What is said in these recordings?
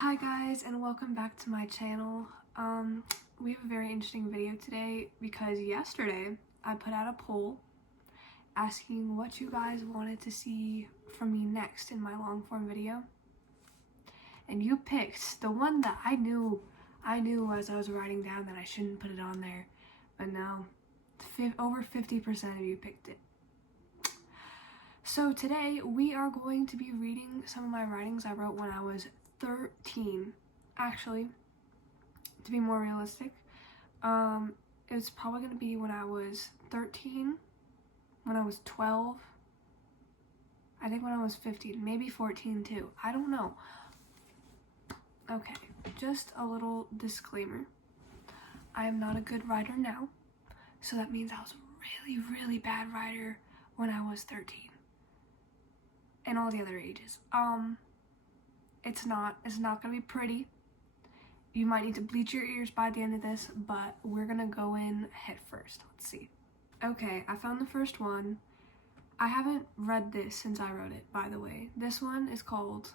Hi guys, and welcome back to my channel. We have a very interesting video today because yesterday I put out a poll asking what you guys wanted to see from me next in my long form video. And you picked the one that I knew as I was writing down that I shouldn't put it on there. But no, over 50% of you picked it. So today we are going to be reading some of my writings I wrote when I was 13. Actually, to be more realistic, it's probably going to be when I was 13, when I was 12, I think when I was 15, maybe 14 too. I don't know. Okay, just a little disclaimer. I am not a good writer now, so that means I was a really bad writer when I was 13. And all the other ages. It's not gonna be pretty. You might need to bleach your ears by the end of this, but we're gonna go in head first. Let's see. Okay, I found the first one. I haven't read this since I wrote it, by the way. This one is called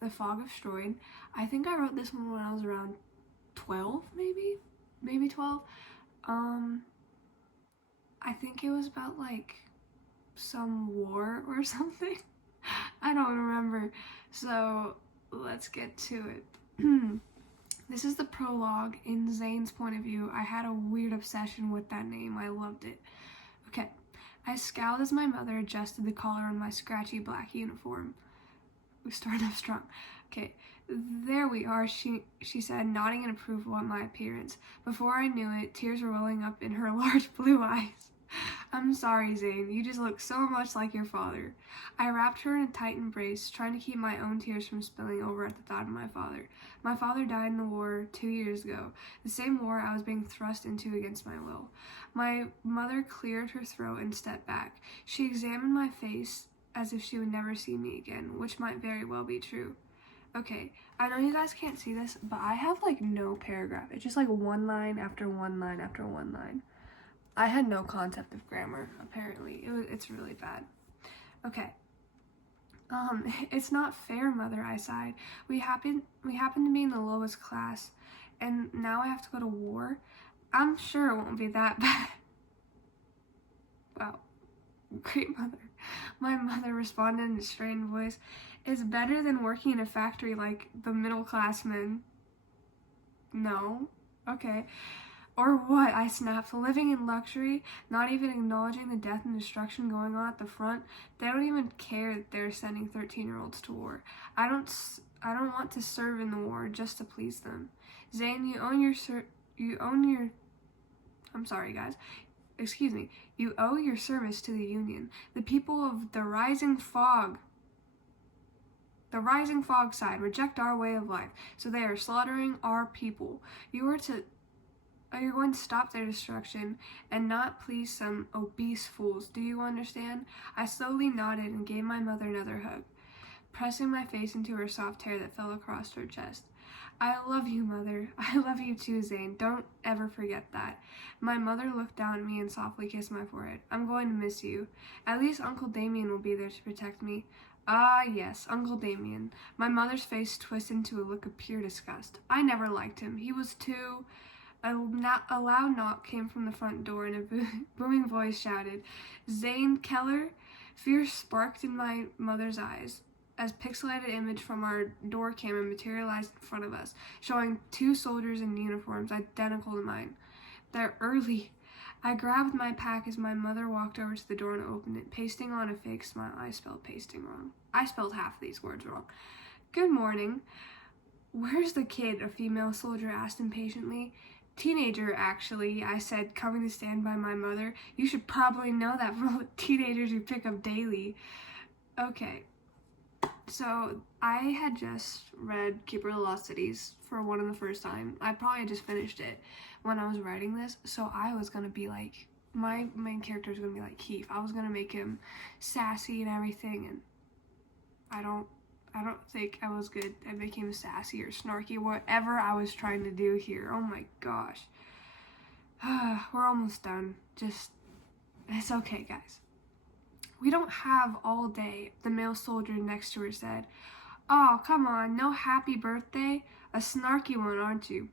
The Fog of Stroid. I think I wrote this one when I was around 12, maybe 12. I think it was about like some war or something. I don't remember. So let's get to it. This is the prologue in Zane's point of view. I had a weird obsession with that name. I loved it. Okay. I scowled as my mother adjusted the collar on my scratchy black uniform. We started off strong. Okay. There we are, she said, nodding in approval at my appearance. Before I knew it, tears were welling up in her large blue eyes. I'm sorry, Zane. You just look so much like your father. I wrapped her in a tight embrace, trying to keep my own tears from spilling over at the thought of my father. My father died in the war 2 years ago, the same war I was being thrust into against my will. My mother cleared her throat and stepped back. She examined my face as if she would never see me again, which might very well be true. Okay, I know you guys can't see this, but I have like no paragraph. It's just like one line after one line after one line. I had no concept of grammar, apparently. It's really bad. Okay. It's not fair, Mother, I sighed. We happen to be in the lowest class, and now I have to go to war. I'm sure it won't be that bad. Wow. Great, Mother. My mother responded in a strained voice. It's better than working in a factory like the middle class men. No? Okay. Or what? I snapped. Living in luxury, not even acknowledging the death and destruction going on at the front. They don't even care that they're sending 13-year-olds to war. I don't want to serve in the war just to please them. Zane, I'm sorry, guys. Excuse me. You owe your service to the Union. The people of the Rising Fog side reject our way of life, so they are slaughtering our people. You're going to stop their destruction and not please some obese fools. Do you understand? I slowly nodded and gave my mother another hug, pressing my face into her soft hair that fell across her chest. I love you, Mother. I love you too, Zane. Don't ever forget that. My mother looked down at me and softly kissed my forehead. I'm going to miss you. At least Uncle Damien will be there to protect me. Ah, yes, Uncle Damien. My mother's face twisted into a look of pure disgust. I never liked him. He was too... A loud knock came from the front door, and a booming voice shouted, Zane Keller? Fear sparked in my mother's eyes as pixelated image from our door camera materialized in front of us, showing 2 soldiers in uniforms identical to mine. They're early. I grabbed my pack as my mother walked over to the door and opened it, pasting on a fake smile. I spelled pasting wrong. I spelled half of these words wrong. Good morning. Where's the kid? A female soldier asked impatiently. Teenager, actually, I said, coming to stand by my mother. You should probably know that from all the teenagers you pick up daily. Okay, so I had just read Keeper of the Lost Cities for one of the first time. I probably just finished it when I was writing this, so I was gonna be like, my main character was gonna be like Keith. I was gonna make him sassy and everything, and I don't think I was good at making him sassy or snarky, whatever I was trying to do here. Oh my gosh. We're almost done. It's okay, guys. We don't have all day, the male soldier next to her said. Oh, come on, no happy birthday? A snarky one, aren't you?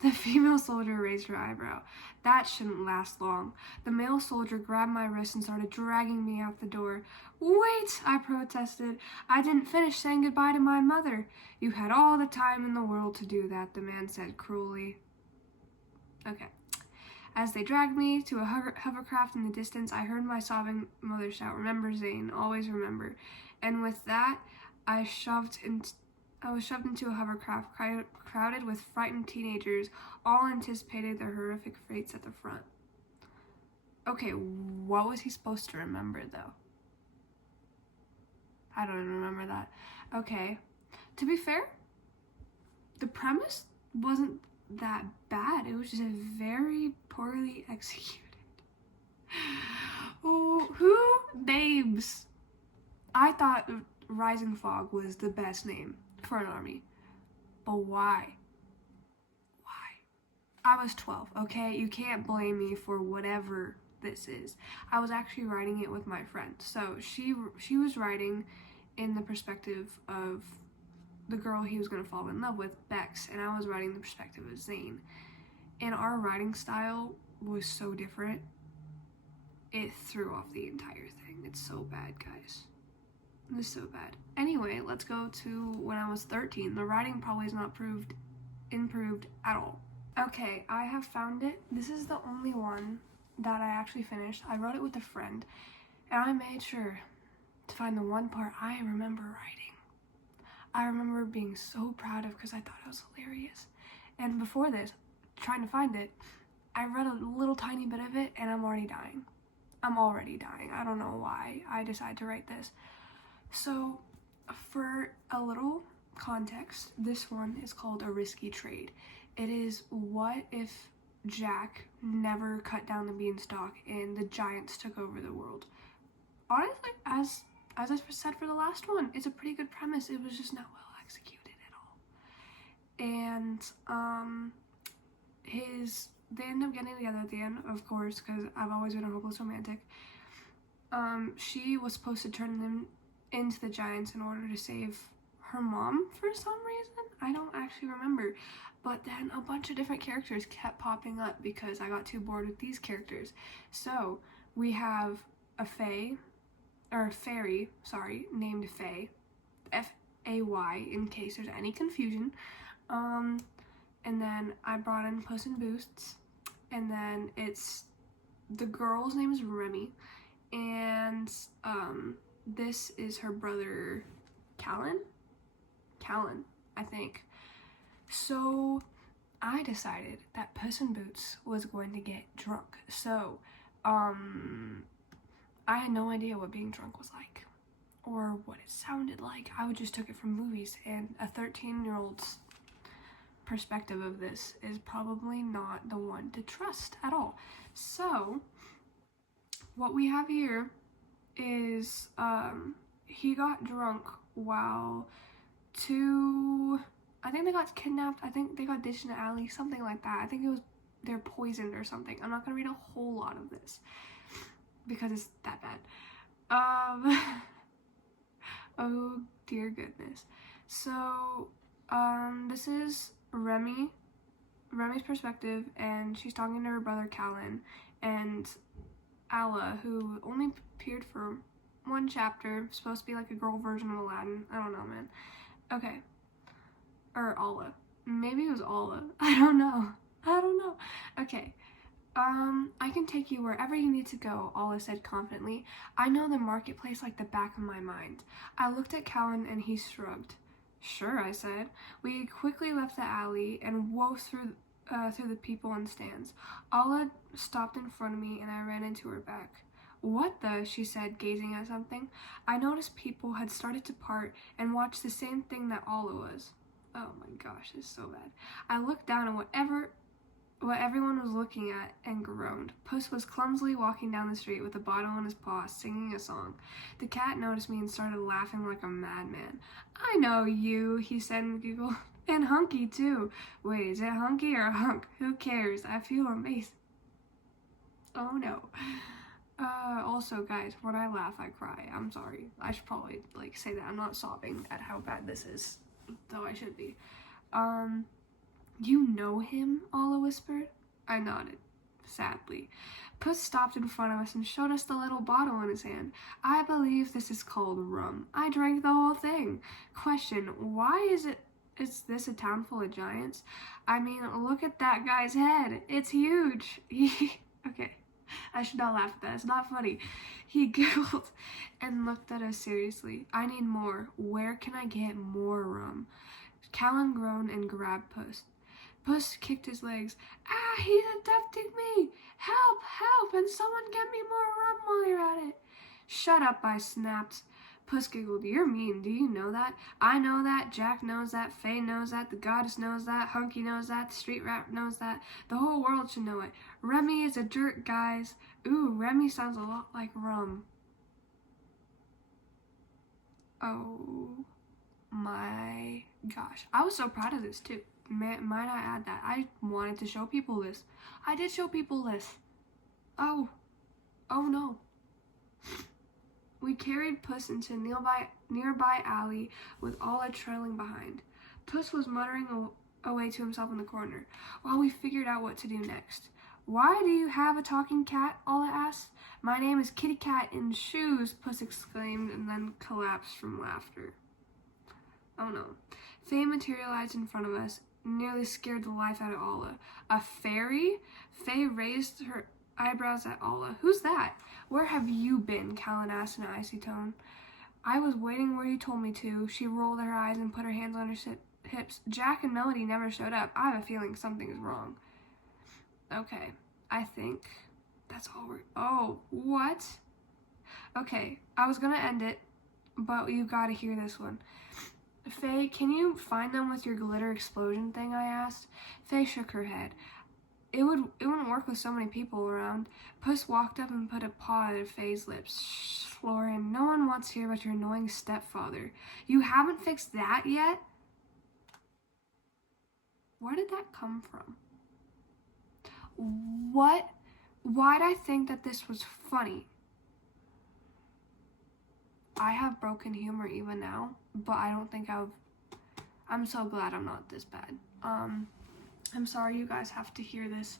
The female soldier raised her eyebrow. That shouldn't last long. The male soldier grabbed my wrist and started dragging me out the door. Wait, I protested. I didn't finish saying goodbye to my mother. You had all the time in the world to do that, the man said cruelly. Okay. As they dragged me to a hovercraft in the distance, I heard my sobbing mother shout, "Remember, Zane, always remember." And with that, I was shoved into a hovercraft crowded with frightened teenagers, all anticipating their horrific fates at the front. Okay, what was he supposed to remember, though? I don't even remember that. Okay. To be fair, the premise wasn't that bad. It was just very poorly executed. Oh, who names? I thought Rising Fog was the best name for an army. But why? Why? I was 12, okay? You can't blame me for whatever this is. I was actually writing it with my friend. So she was writing in the perspective of the girl he was going to fall in love with, Bex, and I was writing the perspective of Zane. And our writing style was so different, it threw off the entire thing. It's so bad, guys. It's so bad. Anyway, let's go to when I was 13. The writing probably is not improved at all. Okay, I have found it. This is the only one that I actually finished. I wrote it with a friend, and I made sure to find the one part I remember writing. I remember being so proud of because I thought it was hilarious. And before this, trying to find it, I read a little tiny bit of it and I'm already dying. I don't know why I decided to write this. So for a little context, this one is called A Risky Trade. It is what if Jack never cut down the beanstalk and the giants took over the world. Honestly, as I said for the last one, it's a pretty good premise. It was just not well executed at all. And they end up getting together at the end, of course, because I've always been a hopeless romantic. She was supposed to turn them into the giants in order to save her mom for some reason. I don't actually remember. But then a bunch of different characters kept popping up because I got too bored with these characters. So we have a fairy, named Faye, F-A-Y, in case there's any confusion. And then I brought in Puss in Boots, and then the girl's name is Remy, and this is her brother, Callan, I think. So I decided that Puss in Boots was going to get drunk. So, I had no idea what being drunk was like or what it sounded like. I just took it from movies, and a 13-year-old's perspective of this is probably not the one to trust at all. So what we have here is he got drunk while I think they got kidnapped, I think they got ditched in an alley, something like that. I think they're poisoned or something. I'm not gonna read a whole lot of this because it's that bad. Oh dear goodness. So this is Remy's perspective, and she's talking to her brother Callan and Alla, who only appeared for one chapter, supposed to be like a girl version of Aladdin. I don't know, man. Okay. Or Alla. Maybe it was Alla. I don't know. Okay. I can take you wherever you need to go, Alla said confidently. I know the marketplace like the back of my mind. I looked at Callan and he shrugged. Sure, I said. We quickly left the alley and wove through the people and stands. Alla stopped in front of me and I ran into her back. What the? She said, gazing at something. I noticed people had started to part and watch the same thing that Alla was. Oh my gosh, this is so bad. I looked down at what everyone was looking at and groaned. Puss was clumsily walking down the street with a bottle in his paw, singing a song. The cat noticed me and started laughing like a madman. I know you, he said and giggled. And Hunky too. Wait, is it Hunky or Hunk? Who cares? I feel amazing. Oh no. Also, guys, when I laugh, I cry. I'm sorry. I should probably, like, say that. I'm not sobbing at how bad this is, though I should be. You know him? Alla whispered. I nodded, sadly. Puss stopped in front of us and showed us the little bottle in his hand. I believe this is called rum. I drank the whole thing. Question, why is this a town full of giants? I mean, look at that guy's head. It's huge. Okay, I should not laugh at that. It's not funny. He giggled and looked at us seriously. I need more. Where can I get more rum? Callan groaned and grabbed Puss. Puss kicked his legs. Ah, he's abducting me! Help, help, and someone get me more rum while you're at it. Shut up, I snapped. Puss giggled. You're mean, do you know that? I know that, Jack knows that, Faye knows that, the goddess knows that, Hunky knows that, the street rat knows that, the whole world should know it. Remy is a jerk, guys. Ooh, Remy sounds a lot like rum. Oh my gosh. I was so proud of this too. Might I add that? I wanted to show people this. I did show people this. Oh no. We carried Puss into a nearby alley with Alla trailing behind. Puss was muttering away to himself in the corner, while we figured out what to do next. Why do you have a talking cat? Alla asked. My name is Kitty Cat in Shoes, Puss exclaimed and then collapsed from laughter. Oh no. Faye materialized in front of us, nearly scared the life out of Alla. A fairy? Faye raised her eyebrows at Alla. Who's that? Where have you been? Callan asked in an icy tone. I was waiting where you told me to. She rolled her eyes and put her hands on her hips. Jack and Melody never showed up. I have a feeling something is wrong. Okay, I think that's all Oh, what? Okay, I was gonna end it, but you gotta hear this one. Faye, can you find them with your glitter explosion thing? I asked. Faye shook her head. It wouldn't work with so many people around. Puss walked up and put a paw at Faye's lips. Shh, Lauren, no one wants to hear about your annoying stepfather. You haven't fixed that yet? Where did that come from? What? Why'd I think that this was funny? I have broken humor even now, but I don't think I'm so glad I'm not this bad. I'm sorry you guys have to hear this.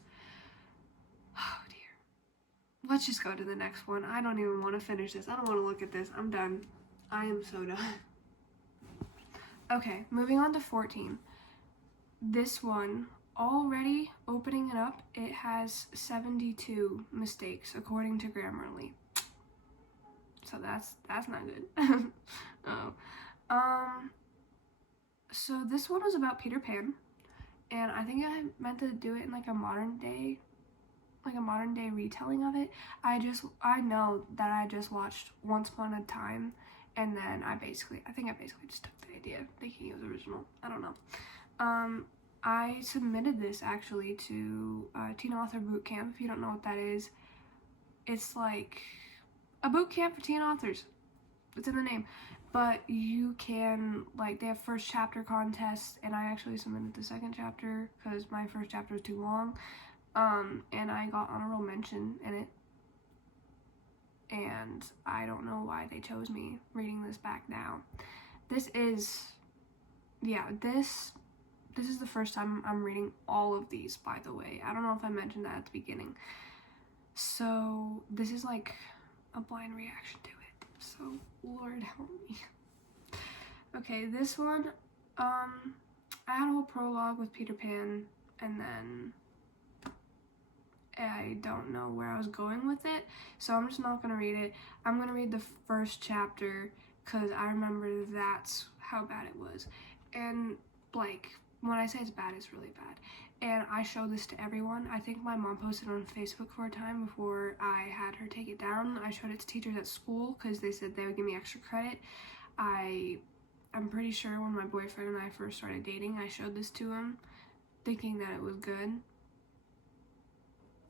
Oh dear. Let's just go to the next one. I don't even want to finish this. I don't want to look at this. I'm done. I am so done. Okay, moving on to 14. This one, already opening it up, it has 72 mistakes according to Grammarly. So that's not good. So this one was about Peter Pan, and I think I meant to do it in like a modern day retelling of it. I know that I just watched Once Upon a Time, and then I basically just took the idea, thinking it was original. I don't know. I submitted this actually to Teen Author Boot Camp. If you don't know what that is, it's like a boot camp for teen authors. It's in the name. But you can, like, they have first chapter contests, and I actually submitted the second chapter because my first chapter was too long. And I got honorable mention in it. And I don't know why they chose me reading this back now. This is the first time I'm reading all of these, by the way. I don't know if I mentioned that at the beginning. So this is like a blind reaction to it. So Lord help me. Okay, this one, I had a whole prologue with Peter Pan, and then I don't know where I was going with it, so I'm just not gonna read it. I'm gonna read the first chapter because I remember that's how bad it was. And like, when I say it's bad, it's really bad. And I showed this to everyone. I think my mom posted it on Facebook for a time before I had her take it down. I showed it to teachers at school because they said they would give me extra credit. I'm pretty sure when my boyfriend and I first started dating, I showed this to him thinking that it was good.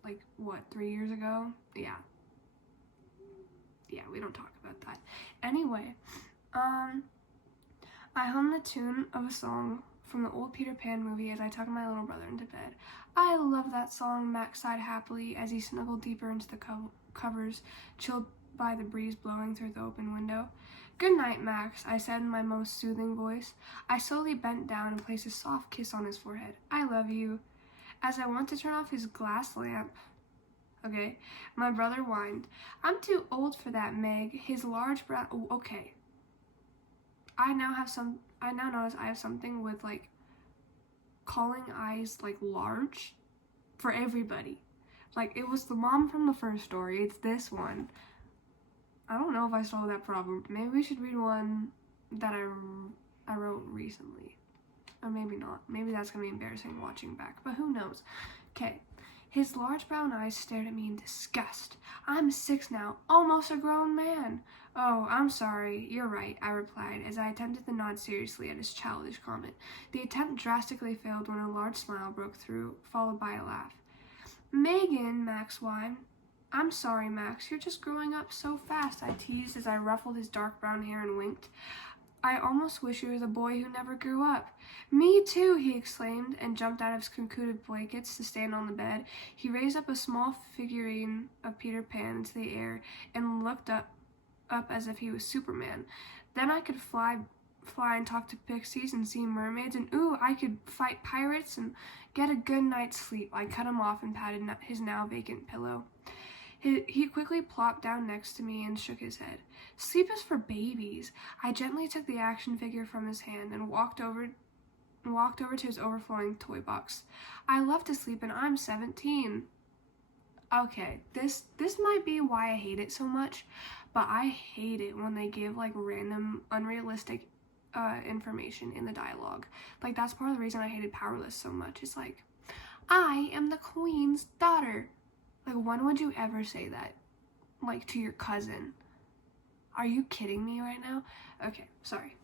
Like, what, 3 years ago? Yeah, we don't talk about that. Anyway, I hummed the tune of a song from the old Peter Pan movie as I tucked my little brother into bed. I love that song, Max sighed happily as he snuggled deeper into the covers, chilled by the breeze blowing through the open window. "Good night, Max," I said in my most soothing voice. I slowly bent down and placed a soft kiss on his forehead. "I love you." As I went to turn off his glass lamp, okay, my brother whined, "I'm too old for that, Meg." His large brown, okay. I now notice I have something with like calling eyes like large for everybody. Like, it was the mom from the first story. It's this one. I don't know if I still have that problem. Maybe we should read one that I wrote recently. Or maybe not. Maybe that's gonna be embarrassing watching back. But who knows? Okay. His large brown eyes stared at me in disgust. "I'm 6 now, almost a grown man." "Oh, I'm sorry, you're right," I replied as I attempted to nod seriously at his childish comment. The attempt drastically failed when a large smile broke through, followed by a laugh. "Megan," Max whined. "I'm sorry, Max, you're just growing up so fast," I teased as I ruffled his dark brown hair and winked. "I almost wish he was a boy who never grew up." "Me too," he exclaimed, and jumped out of his concuded blankets to stand on the bed. He raised up a small figurine of Peter Pan into the air and looked up as if he was Superman. Then I could fly and talk to pixies and see mermaids, and I could fight pirates and get a good night's sleep. I cut him off and patted his now vacant pillow. He quickly plopped down next to me and shook his head. "Sleep is for babies." I gently took the action figure from his hand and walked over to his overflowing toy box. "I love to sleep and I'm 17. Okay, this might be why I hate it so much, but I hate it when they give like random unrealistic information in the dialogue. Like, that's part of the reason I hated Powerless so much. It's like, "I am the queen's daughter." Like, when would you ever say that? Like, to your cousin? Are you kidding me right now? Okay, sorry.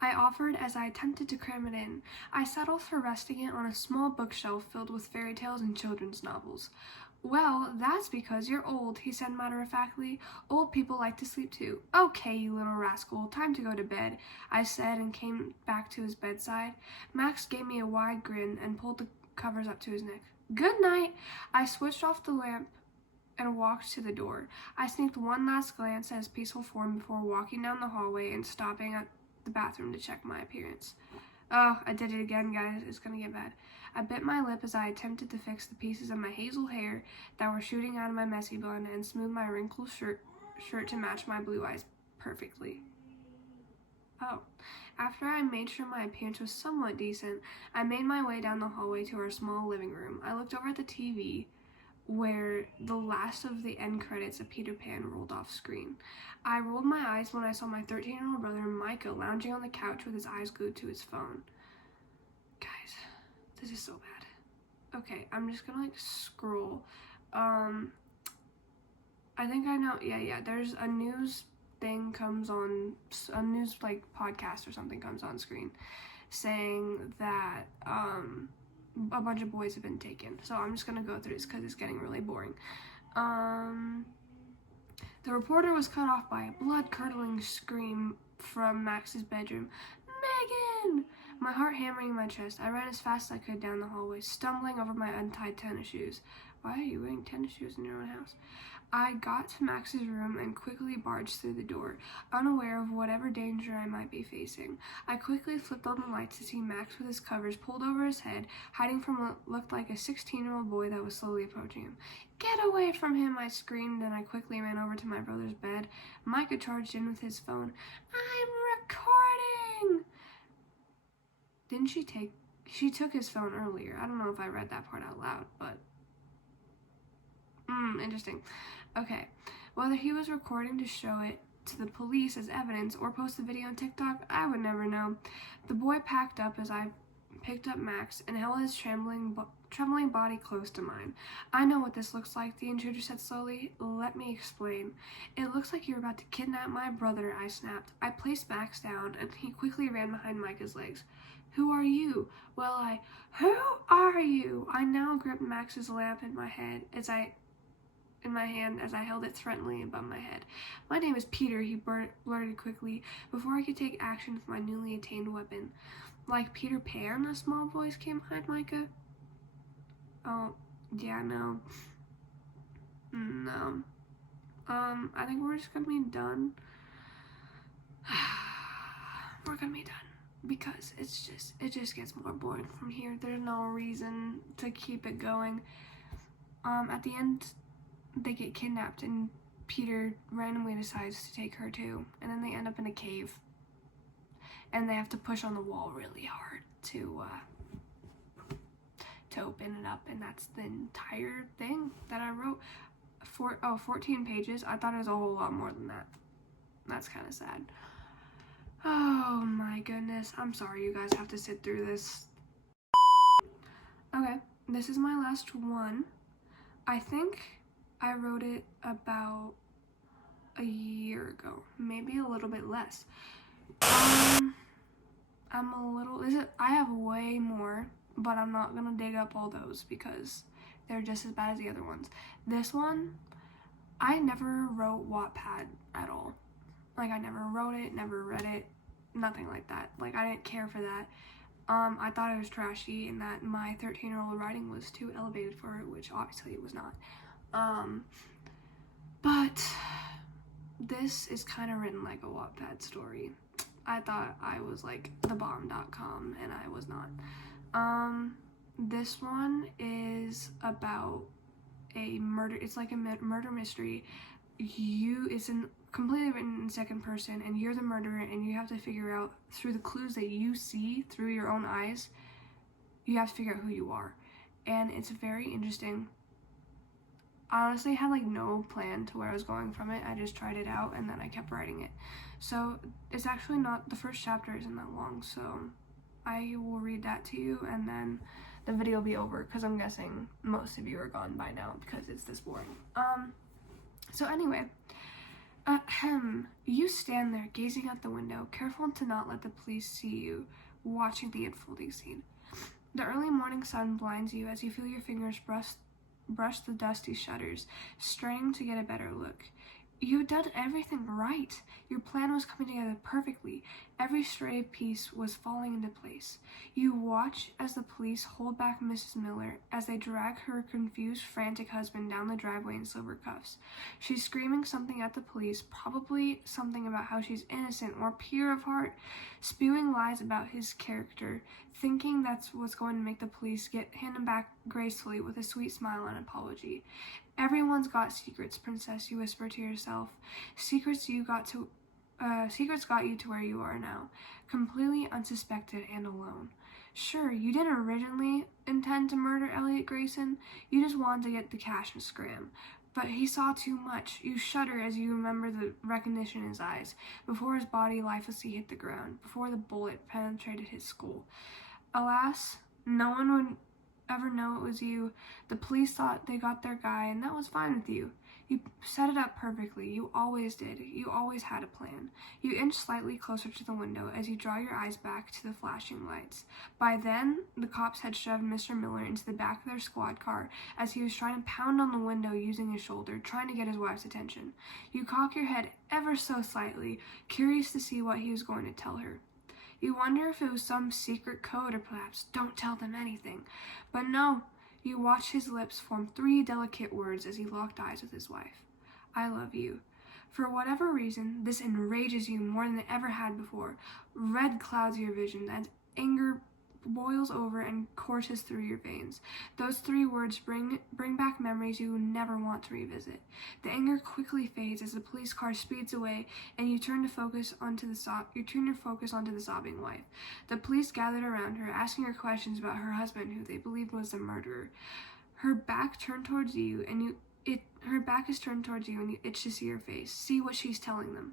I offered as I attempted to cram it in. I settled for resting it on a small bookshelf filled with fairy tales and children's novels. "Well, that's because you're old," he said matter-of-factly. "Old people like to sleep too." "Okay, you little rascal, time to go to bed," I said and came back to his bedside. Max gave me a wide grin and pulled the covers up to his neck. "Good night." I switched off the lamp and walked to the door. I sneaked one last glance at his peaceful form before walking down the hallway and stopping at the bathroom to check my appearance. Oh, I did it again, guys. It's gonna get bad. I bit my lip as I attempted to fix the pieces of my hazel hair that were shooting out of my messy bun and smooth my wrinkled shirt to match my blue eyes perfectly. Oh. After I made sure my appearance was somewhat decent, I made my way down the hallway to our small living room. I looked over at the TV, where the last of the end credits of Peter Pan rolled off screen. I rolled my eyes when I saw my 13-year-old brother Micah lounging on the couch with his eyes glued to his phone. Guys, this is so bad. Okay, I'm just gonna like scroll. I think I know. Yeah. There's a news thing comes on, a news like podcast or something comes on screen saying that a bunch of boys have been taken. So I'm just gonna go through this because it's getting really boring. The reporter was cut off by a blood-curdling scream from Max's bedroom. "Megan!" My heart hammering in my chest, I ran as fast as I could down the hallway, stumbling over my untied tennis shoes. Why are you wearing tennis shoes in your own house? I got to Max's room and quickly barged through the door, unaware of whatever danger I might be facing. I quickly flipped on the lights to see Max with his covers pulled over his head, hiding from what looked like a 16-year-old boy that was slowly approaching him. "Get away from him!" I screamed, and I quickly ran over to my brother's bed. Micah charged in with his phone. "I'm recording!" She took his phone earlier. I don't know if I read that part out loud, but interesting. Okay, whether he was recording to show it to the police as evidence or post the video on TikTok, I would never know. The boy packed up as I picked up Max and held his trembling body close to mine. "I know what this looks like," the intruder said slowly. "Let me explain." "It looks like you're about to kidnap my brother," I snapped. I placed Max down and he quickly ran behind Micah's legs. "Who are you?" Who are you? I now gripped Max's lamp in my hand as I held it threateningly above my head. "My name is Peter," he blurted quickly, before I could take action with my newly attained weapon. "Like Peter Pan?" a small voice came behind Micah. "Oh, yeah, no. No. I think we're just gonna be done. We're gonna be done because it just gets more boring from here. There's no reason to keep it going. At the end, they get kidnapped and Peter randomly decides to take her too, and then they end up in a cave and they have to push on the wall really hard to open it up, and that's the entire thing that I wrote. 14 pages. I thought it was a whole lot more than that. That's kind of sad. Oh my goodness. I'm sorry you guys have to sit through this. Okay, this is my last one. I think I wrote it about a year ago, maybe a little bit less. I have way more, but I'm not gonna dig up all those because they're just as bad as the other ones. This one, I never wrote Wattpad at all. Like, I never wrote it, never read it, nothing like that. Like, I didn't care for that. I thought it was trashy and that my 13-year-old writing was too elevated for it, which obviously it was not. But this is kind of written like a Wattpad story. I thought I was like thebomb.com and I was not. This one is about a murder. It's like a murder mystery. It's completely written in second person, and you're the murderer, and you have to figure out through the clues that you see through your own eyes. You have to figure out who you are, and it's very interesting. I honestly had like no plan to where I was going from it. I just tried it out, and then I kept writing it. So it's actually not, the first chapter isn't that long, so I will read that to you, and then the video will be over, because I'm guessing most of you are gone by now because it's this boring. So anyway, you stand there gazing out the window, careful to not let the police see you, watching the unfolding scene. The early morning sun blinds you as you feel your fingers brush the dusty shutters, straining to get a better look. You had done everything right. Your plan was coming together perfectly. Every stray piece was falling into place. You watch as the police hold back Mrs. Miller as they drag her confused, frantic husband down the driveway in silver cuffs. She's screaming something at the police, probably something about how she's innocent or pure of heart, spewing lies about his character, thinking that's what's going to make the police hand him back gracefully with a sweet smile and apology. Everyone's got secrets, princess, you whisper to yourself. Secrets got you to where you are now, completely unsuspected and alone. Sure, you didn't originally intend to murder Elliot Grayson. You just wanted to get the cash and scram. But he saw too much. You shudder as you remember the recognition in his eyes, before his body lifelessly hit the ground, before the bullet penetrated his skull. Alas, no one would ever know it was you. The police thought they got their guy, and that was fine with you. You set it up perfectly. You always did. You always had a plan. You inch slightly closer to the window as you draw your eyes back to the flashing lights. By then, the cops had shoved Mr. Miller into the back of their squad car as he was trying to pound on the window using his shoulder, trying to get his wife's attention. You cock your head ever so slightly, curious to see what he was going to tell her. You wonder if it was some secret code or perhaps don't tell them anything. But no, you watch his lips form 3 delicate words as he locked eyes with his wife. I love you. For whatever reason, this enrages you more than it ever had before. Red clouds your vision as anger boils over and courses through your veins. Those 3 words bring back memories you never want to revisit. The anger quickly fades as the police car speeds away, and you turn your focus onto the sobbing wife. The police gathered around her, asking her questions about her husband, who they believed was the murderer. Her back turned towards you, and you itch to see her face, see what she's telling them.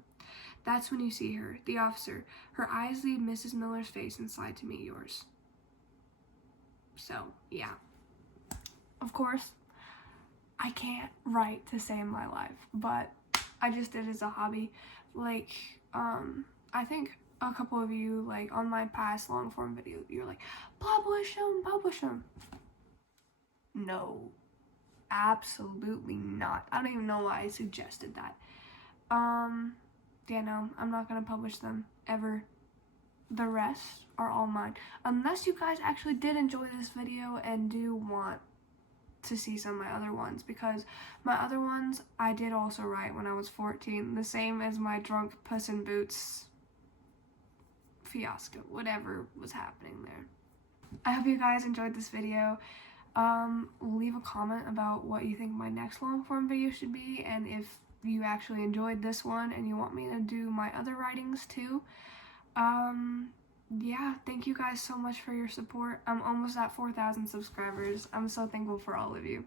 That's when you see her, the officer. Her eyes leave Mrs. Miller's face and slide to meet yours. So, yeah. Of course, I can't write to save my life, but I just did it as a hobby. Like, I think a couple of you, like, on my past long-form video, you're like, publish them. No, absolutely not. I don't even know why I suggested that. Yeah, no, I'm not gonna publish them, ever. The rest are all mine. Unless you guys actually did enjoy this video and do want to see some of my other ones, because my other ones I did also write when I was 14, the same as my drunk Puss in Boots fiasco, whatever was happening there. I hope you guys enjoyed this video. Leave a comment about what you think my next long form video should be, and if you actually enjoyed this one and you want me to do my other writings too. Yeah, thank you guys so much for your support. I'm almost at 4,000 subscribers. I'm so thankful for all of you.